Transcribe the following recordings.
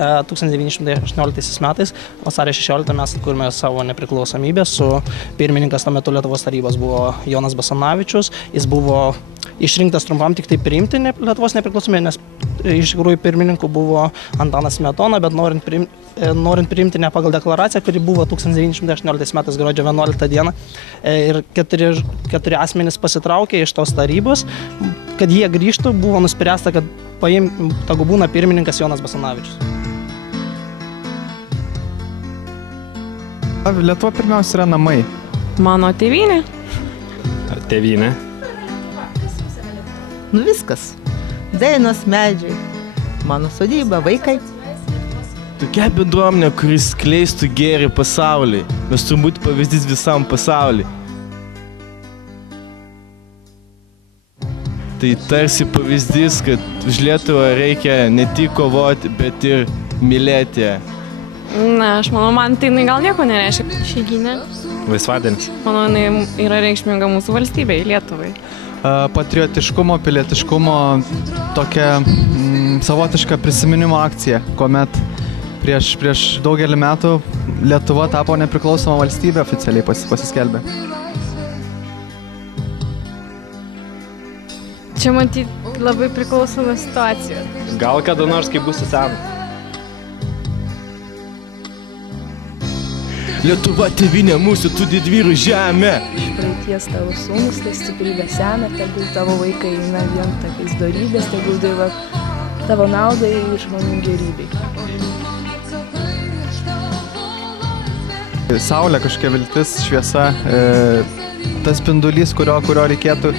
1918 metais, vasario 16 mes atkūrėme savo nepriklausomybę. Pirmininkas tuo metu Lietuvos tarybos buvo Jonas Basanavičius. Jis buvo išrinktas trumpam tik tai priimti Lietuvos nepriklausomybę, nes iš tikrųjų pirmininku buvo Antanas Smetona, bet norint priimti ne pagal deklaraciją, kuri buvo 1918 metais gruodžio 11 dieną. Ir keturi asmenys pasitraukė iš tos tarybos. Kad jie grįžtų, buvo nuspręsta, kad tegu būna pirmininkas Jonas Basanavičius. Lietuva pirmiausia yra namai. Mano tėvynė. Tėvynė. Nu viskas. Dainos, medžiai, mano sodyba, vaikai. Tokia bendruomenė, kuris skleistų gėrį pasaulį. Mes turim būti pavyzdys visam pasauliui. Tai tarsi pavyzdys, kad už Lietuvą reikia ne tik kovoti, bet ir mylėti ją. Na, aš manau, man tai gal nieko nereiškia. Išeiginė. Laisvadienis. Manau, jinai yra reikšminga mūsų valstybei, Lietuvai. Patriotiškumo, pilietiškumo tokia savotiška prisiminimo akcija, kuomet prieš daugelį metų Lietuva tapo nepriklausoma valstybė, oficialiai pasiskelbė. Čia matyti labai priklauso nuo situacijos. Gal kada nors, kai būsi senas. Lietuva tėvynė mūsų, tu didvyrų žemė. Iš praeities tavo sūnus, tai stiprybė semia, tegul tavo vaikai eina vien tokiais dorybės, tegul dirba tavo naudai ir žmonių gerybei. Saulė, kažkokia viltis, šviesa, tas spindulys, kurio reikėtų.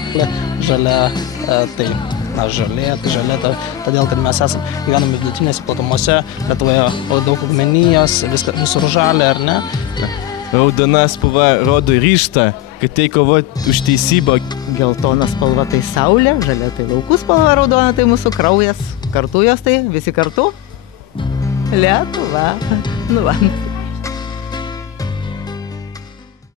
Žalia, žalė, todėl, kad mes gyvename vidutinėse platumose, Lietuvoje daug augmenijos, visur žalia, ar ne? Raudona spalva rodo ryžtą, kad tai kovoti už teisybę. Geltona spalva tai saulė, žalia tai laukų spalva, raudona tai mūsų kraujas. Kartu jos tai, visi kartu. Lietuva. Nu va.